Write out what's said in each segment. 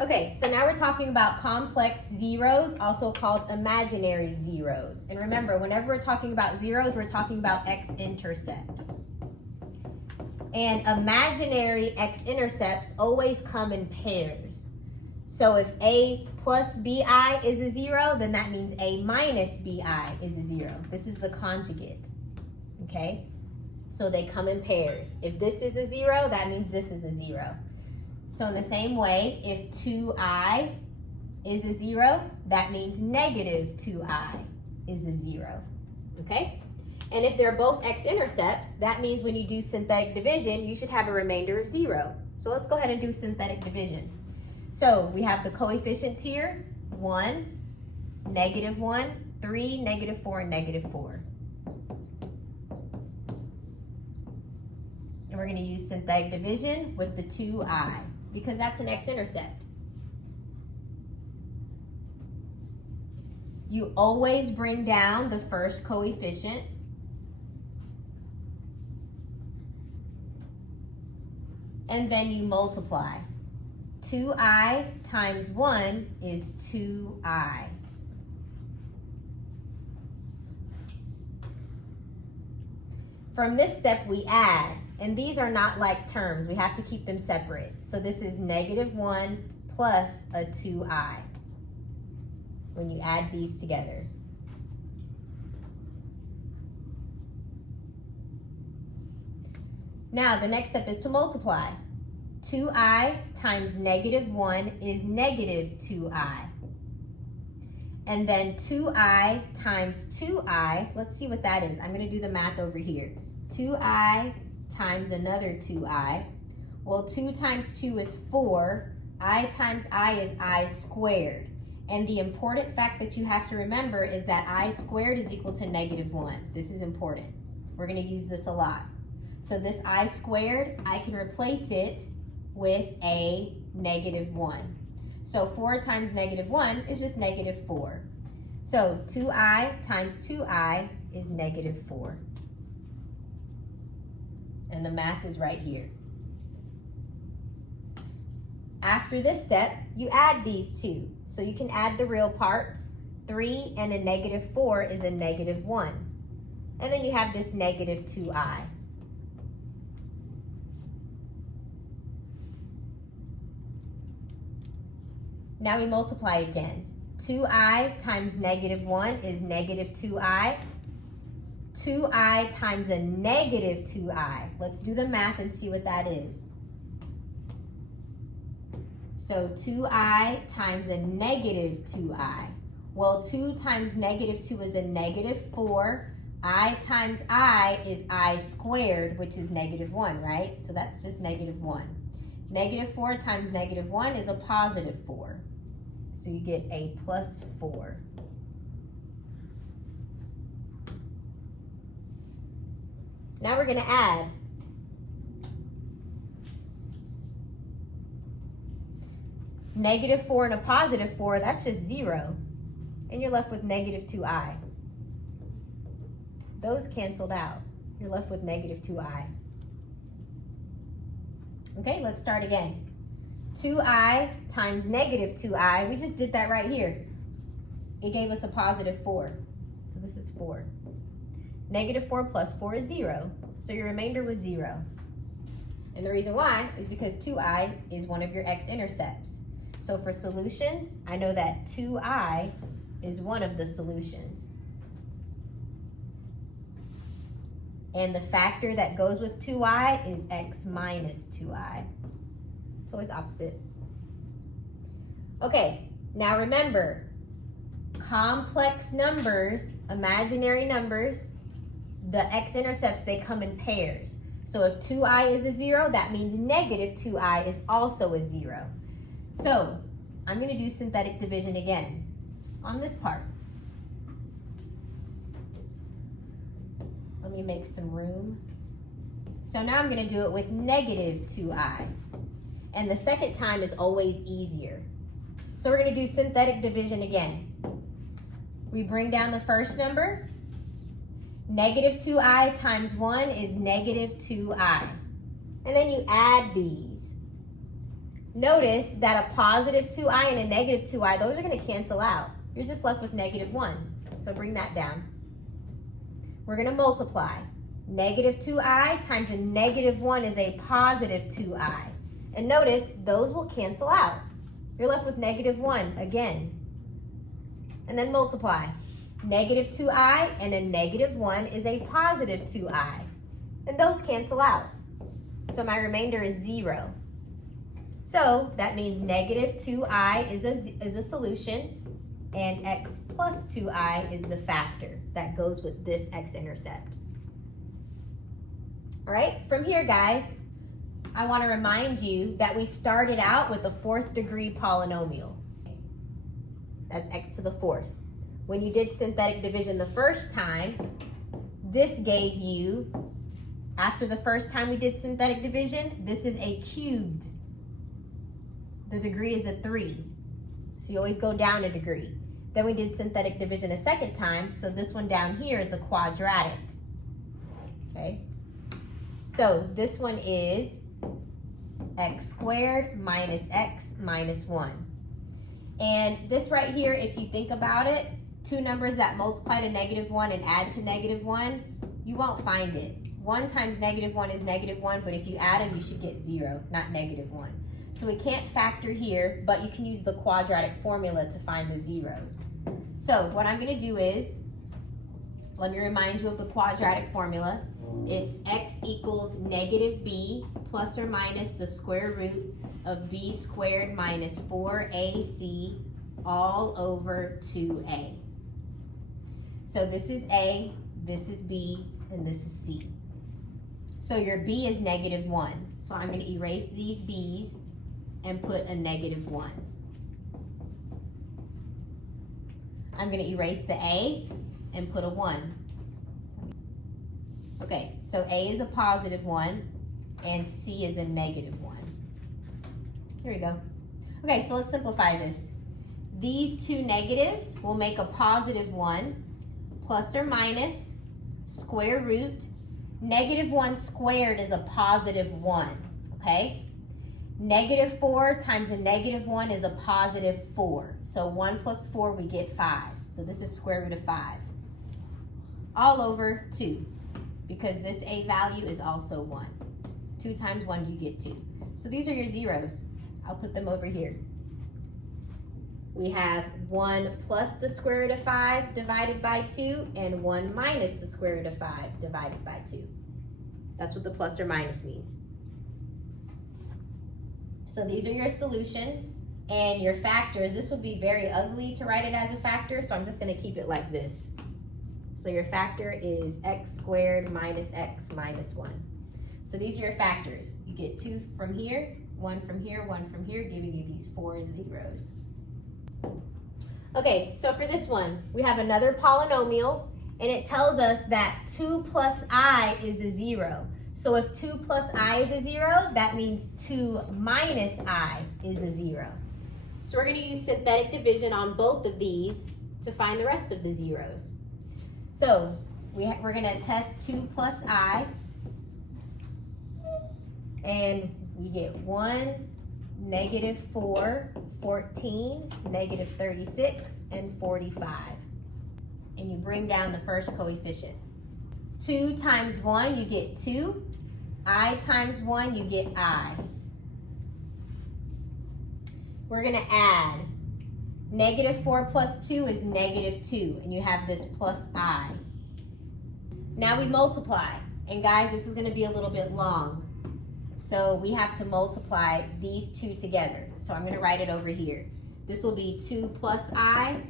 Okay, so now we're talking about complex zeros, also called imaginary zeros. And remember, whenever we're talking about zeros, we're talking about x-intercepts. And imaginary x-intercepts always come in pairs. So if a plus bi is a 0, then that means a minus bi is a 0. This is the conjugate, okay? So they come in pairs. If this is a 0, that means this is a 0. So in the same way, if 2i is a 0, that means negative 2i is a 0, okay? And if they're both x-intercepts, that means when you do synthetic division, you should have a remainder of 0. So let's go ahead and do synthetic division. So we have the coefficients here, 1, -1, 3, -4, and -4. And we're going to use synthetic division with the 2i because that's an x-intercept. You always bring down the first coefficient. And then you multiply. 2i times 1 is 2i. From this step, we add. And these are not like terms. We have to keep them separate. So this is -1 plus a 2i when you add these together. Now the next step is to multiply. 2i times -1 is -2i. And then 2i times 2i, let's see what that is. I'm going to do the math over here. 2i times another 2i. Well, 2 times 2 is 4. I times I is I squared. And the important fact that you have to remember is that I squared is equal to -1. This is important. We're going to use this a lot. So this I squared, I can replace it with a -1. So 4 times -1 is just -4. So 2i times 2i is -4. And the math is right here. After this step, you add these two. So you can add the real parts. 3 and a -4 is a -1. And then you have this -2i. Now we multiply again. 2i times -1 is -2i. 2i times a -2i. Let's do the math and see what that is. So 2i times a -2i. Well, 2 times -2 is a -4. I times I is I squared, which is -1, right? So that's just -1. -4 times -1 is a +4. So you get a +4. Now we're going to add. -4 and a +4, that's just 0. And you're left with -2i. Those canceled out. You're left with -2i. Okay, let's start again. 2i times -2i, we just did that right here. It gave us a +4. So this is 4. -4 plus 4 is 0. So your remainder was 0. And the reason why is because 2i is one of your x-intercepts. So for solutions, I know that 2i is one of the solutions. And the factor that goes with 2i is x minus 2i. It's always opposite. Okay, now remember, complex numbers, imaginary numbers, the x-intercepts, they come in pairs. So if 2i is a 0, that means -2i is also a 0. So I'm going to do synthetic division again on this part. Let me make some room. So now I'm going to do it with -2i. And the second time is always easier. So we're going to do synthetic division again. We bring down the first number. -2i times 1 is -2i. And then you add these. notice that a positive 2i and a negative 2i, those are going to cancel out. You're just left with negative 1. So bring that down. We're going to multiply. Negative 2i times a negative 1 is a positive 2i. And notice those will cancel out. You're left with negative 1 again. And then multiply. Negative 2i and a negative 1 is a positive 2i. And those cancel out. So my remainder is 0. So that means negative 2i is a solution, and x plus 2i is the factor that goes with this x-intercept. All right, from here, guys, I want to remind you that we started out with a 4th degree polynomial. That's x to the 4th. When you did synthetic division the first time, this gave you, after the first time we did synthetic division, this is a cubed. The degree is a 3. So you always go down a degree. Then we did synthetic division a second time, so this one down here is a quadratic. Okay? So this one is x squared minus x minus 1. And this right here, if you think about it, two numbers that multiply to negative 1 and add to negative 1, you won't find it. 1 times negative 1 is negative 1, but if you add them, you should get 0, not negative 1. So we can't factor here, but you can use the quadratic formula to find the zeros. So what I'm going to do is, let me remind you of the quadratic formula. It's x equals negative b plus or minus the square root of b squared minus 4ac all over 2a. So this is a, this is b, and this is c. So your b is negative 1. So I'm going to erase these b's and put a negative 1. I'm going to erase the a and put a 1. Okay, so a is a positive 1 and c is a negative 1. Here we go. Okay, so let's simplify this. These two negatives will make a positive 1 plus or minus square root. Negative 1 squared is a positive 1, okay? Negative 4 times a negative 1 is a positive 4. So 1 plus 4, we get 5. So this is square root of 5. All over 2, because this a value is also 1. 2 times 1, you get 2. So these are your zeros. I'll put them over here. We have 1 plus the square root of 5 divided by 2, and 1 minus the square root of 5 divided by 2. That's what the plus or minus means. So these are your solutions, and your factors. This would be very ugly to write it as a factor, so I'm just going to keep it like this. So your factor is x squared minus x minus 1. So these are your factors. You get 2 from here, 1 from here, 1 from here, giving you these 4 zeros. Okay, so for this one, we have another polynomial, and it tells us that 2 plus I is a 0. So if 2 plus I is a 0, that means 2 minus I is a 0. So we're going to use synthetic division on both of these to find the rest of the zeros. So we're going to test 2 plus I, and we get 1, negative 4, 14, negative 36, and 45. And you bring down the first coefficient. 2 times 1, you get 2. I times 1, you get I. We're going to add. Negative 4 plus 2 is negative 2, and you have this plus I. Now we multiply. And guys, this is going to be a little bit long. So we have to multiply these two together. So I'm going to write it over here. This will be 2 plus I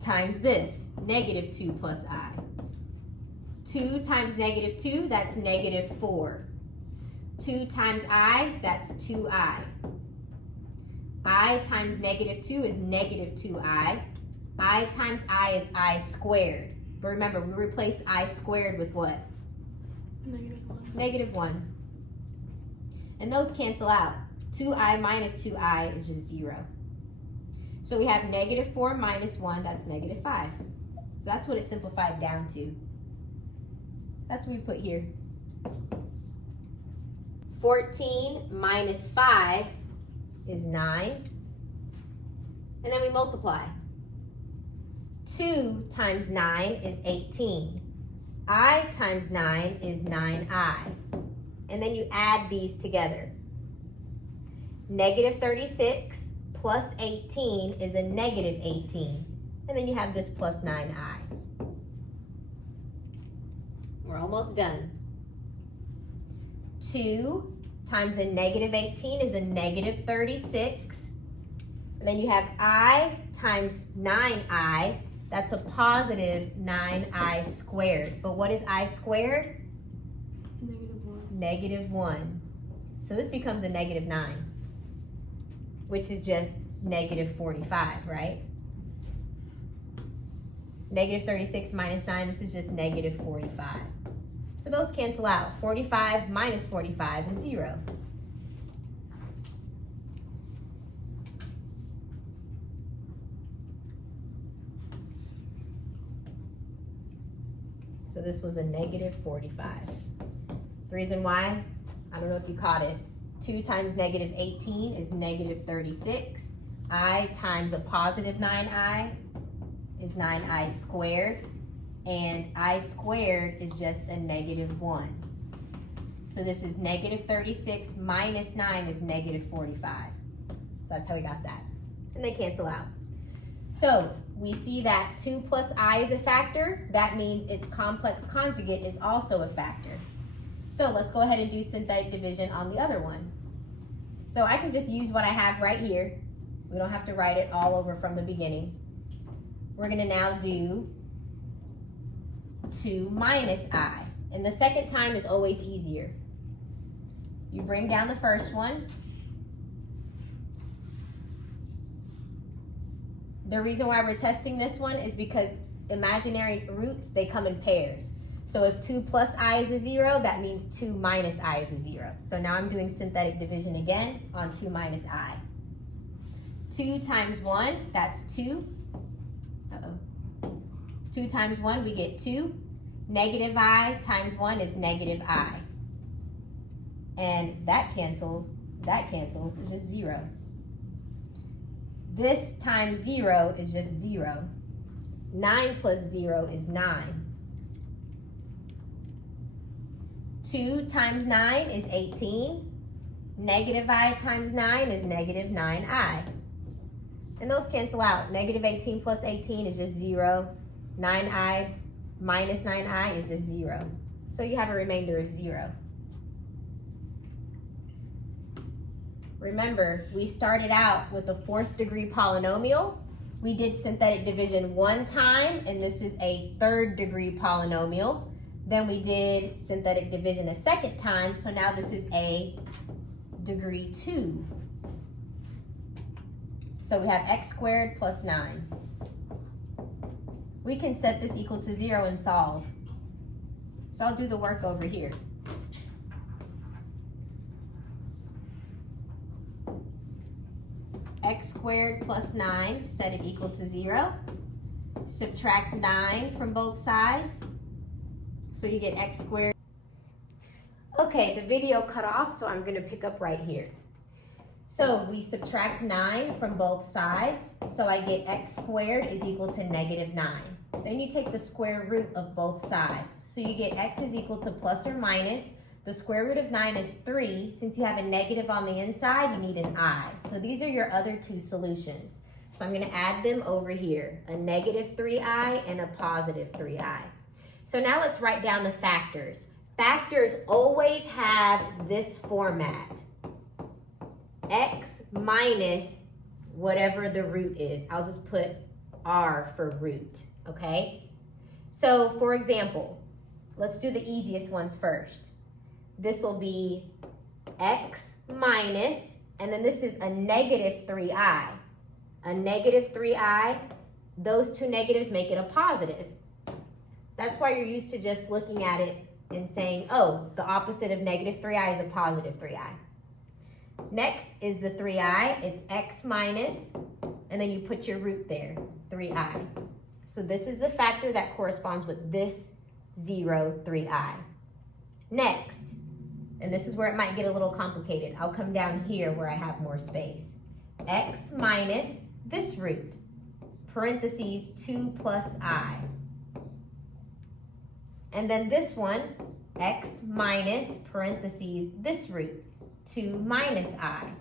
times this, negative 2 plus I. 2 times negative 2, that's negative 4. 2 times I, that's 2I. I times negative 2 is negative 2I. I times I is I squared. But remember, we replace I squared with what? Negative 1. Negative 1. And those cancel out. 2I minus 2I is just 0. So we have negative 4 minus 1, that's negative 5. So that's what it simplified down to. That's what we put here. 14 minus 5 is 9. And then we multiply. 2 times 9 is 18. I times 9 is 9i. And then you add these together. Negative 36 plus 18 is a negative 18. And then you have this plus 9i. We're almost done. 2 times a negative 18 is a negative 36. And then you have I times 9i. That's a positive 9i squared. But what is I squared? Negative 1. Negative 1. So this becomes a negative 9, which is just negative 45, right? Negative 36 minus 9, this is just negative 45. So those cancel out. 45 minus 45 is 0. So this was a negative 45. The reason why, I don't know if you caught it, 2 times negative 18 is negative 36. I times a positive 9i is 9i squared. And I squared is just a negative 1. So this is negative 36 minus 9 is negative 45. So that's how we got that. And they cancel out. So we see that 2 plus I is a factor. That means its complex conjugate is also a factor. So let's go ahead and do synthetic division on the other one. So I can just use what I have right here. We don't have to write it all over from the beginning. We're going to now do 2 minus I. And the second time is always easier. You bring down the first one. The reason why we're testing this one is because imaginary roots, they come in pairs. So if 2 plus I is a 0, that means 2 minus I is a 0. So now I'm doing synthetic division again on 2 minus I. 2 times 1, that's 2. 2 times 1, we get 2. Negative I times 1 is negative I. And that cancels, it's just 0. This times 0 is just 0. 9 plus 0 is 9. 2 times 9 is 18. Negative I times 9 is negative 9i. And those cancel out. Negative 18 plus 18 is just 0. 9i minus 9i is just 0. So you have a remainder of 0. Remember, we started out with a 4th degree polynomial. We did synthetic division one time, and this is a 3rd degree polynomial. Then we did synthetic division a second time, so now this is a degree 2. So we have x squared plus 9. We can set this equal to 0 and solve. So I'll do the work over here. X squared plus 9, set it equal to 0. Subtract 9 from both sides. So you get x squared. Okay, the video cut off, so I'm going to pick up right here. So we subtract 9 from both sides, so I get x squared is equal to negative 9. Then you take the square root of both sides. So you get x is equal to plus or minus. The square root of 9 is 3. Since you have a negative on the inside, you need an I. So these are your other two solutions. So I'm going to add them over here, a negative 3i and a positive 3i. So now let's write down the factors. Factors always have this format. X minus whatever the root is. I'll just put R for root, okay? So for example, let's do the easiest ones first. This will be x minus, and then this is a negative 3i. A negative 3i, those two negatives make it a positive. That's why you're used to just looking at it and saying, oh, the opposite of negative 3i is a positive 3i. Next is the 3i, it's x minus, and then you put your root there, 3i. So this is the factor that corresponds with this 0, 3i. Next, and this is where it might get a little complicated. I'll come down here where I have more space. X minus this root, parentheses 2 plus I. And then this one, x minus, parentheses, this root, 2 minus I.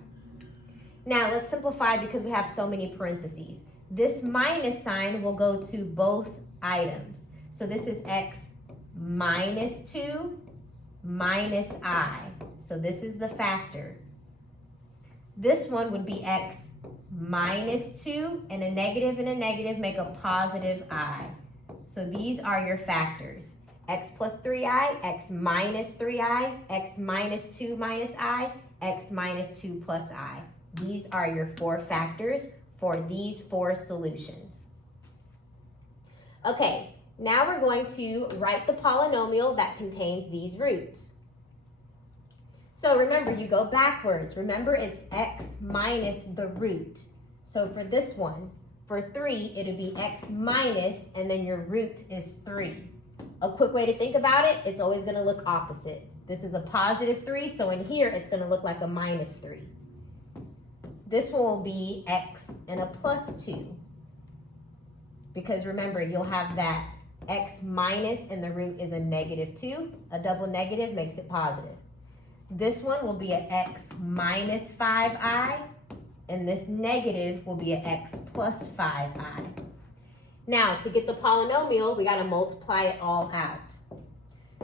Now let's simplify because we have so many parentheses. This minus sign will go to both items. So this is x minus 2 minus I. So this is the factor. This one would be x minus 2, and a negative make a positive I. So these are your factors. X plus 3i, x minus 3i, x minus 2 minus I, x minus 2 plus I. These are your 4 factors for these 4 solutions. Okay, now we're going to write the polynomial that contains these roots. So remember, you go backwards. Remember, it's x minus the root. So for this one, for 3, it'll be x minus, and then your root is 3. A quick way to think about it, it's always going to look opposite. This is a positive 3, so in here, it's going to look like a minus 3. This one will be x and a plus 2. Because remember, you'll have that x minus, and the root is a negative 2. A double negative makes it positive. This one will be an x minus 5i, and this negative will be an x plus 5i. Now, to get the polynomial, we got to multiply it all out.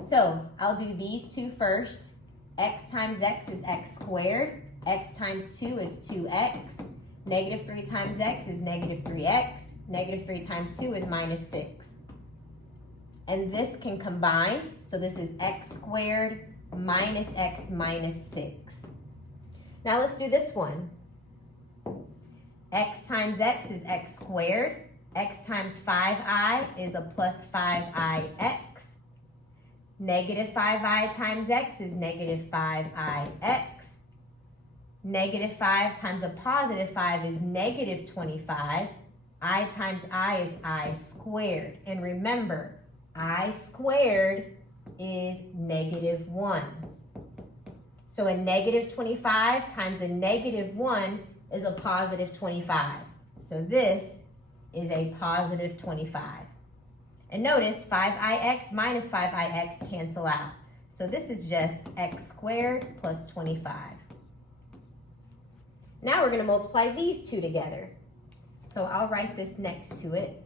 So, I'll do these two first. X times x is x squared. X times 2 is 2x. Negative 3 times x is negative 3x. Negative 3 times 2 is minus 6. And this can combine, so this is x squared minus x minus 6. Now let's do this one. X times x is x squared. X times 5i is a plus 5ix. Negative 5i times x is negative 5ix. Negative 5 times a positive 5 is negative 25. I times I is I squared. And remember, I squared is negative 1. So a negative 25 times a negative 1 is a positive 25. So this is a positive 25. And notice 5ix minus 5ix cancel out. So this is just x squared plus 25. Now we're going to multiply these two together. So I'll write this next to it.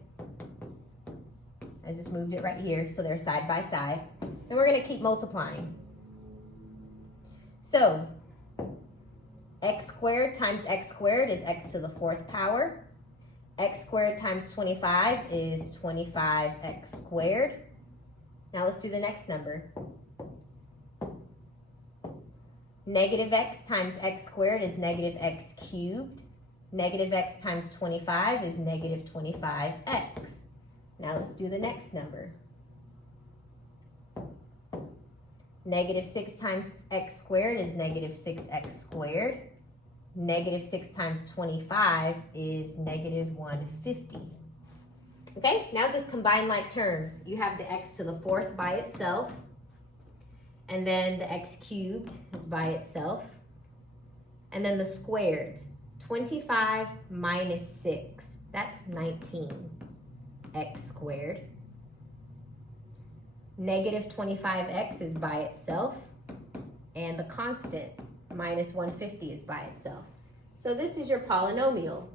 I just moved it right here so they're side by side. And we're going to keep multiplying. So x squared times x squared is x to the 4th power. X squared times 25 is 25x squared. Now let's do the next number. Negative x times x squared is negative x cubed. Negative x times 25 is negative 25x. Now let's do the next number. Negative 6 times x squared is negative 6x squared. Negative 6 times 25 is negative 150. Okay, now just combine like terms. You have the x to the 4th by itself. And then the x cubed is by itself. And then the squareds. 25 minus 6, that's 19x squared. Negative 25x is by itself. And the constant, minus 150, is by itself. So this is your polynomial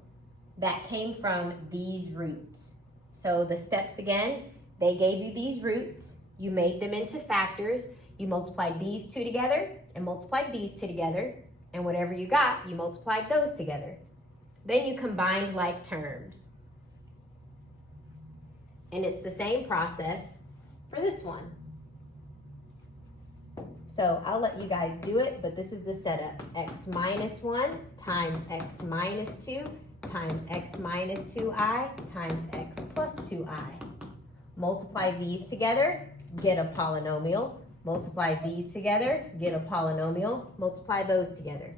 that came from these roots. So the steps again, they gave you these roots. You made them into factors. You multiplied these two together and multiplied these two together. And whatever you got, you multiplied those together. Then you combined like terms. And it's the same process for this one. So I'll let you guys do it, but this is the setup. X minus 1 times x minus 2 times x minus 2i times x plus 2i. Multiply these together, get a polynomial. Multiply these together, get a polynomial. Multiply those together.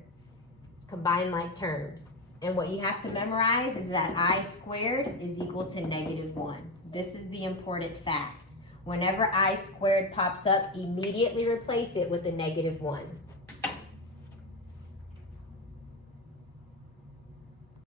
Combine like terms. And what you have to memorize is that I squared is equal to negative 1. This is the important fact. Whenever I squared pops up, immediately replace it with a -1.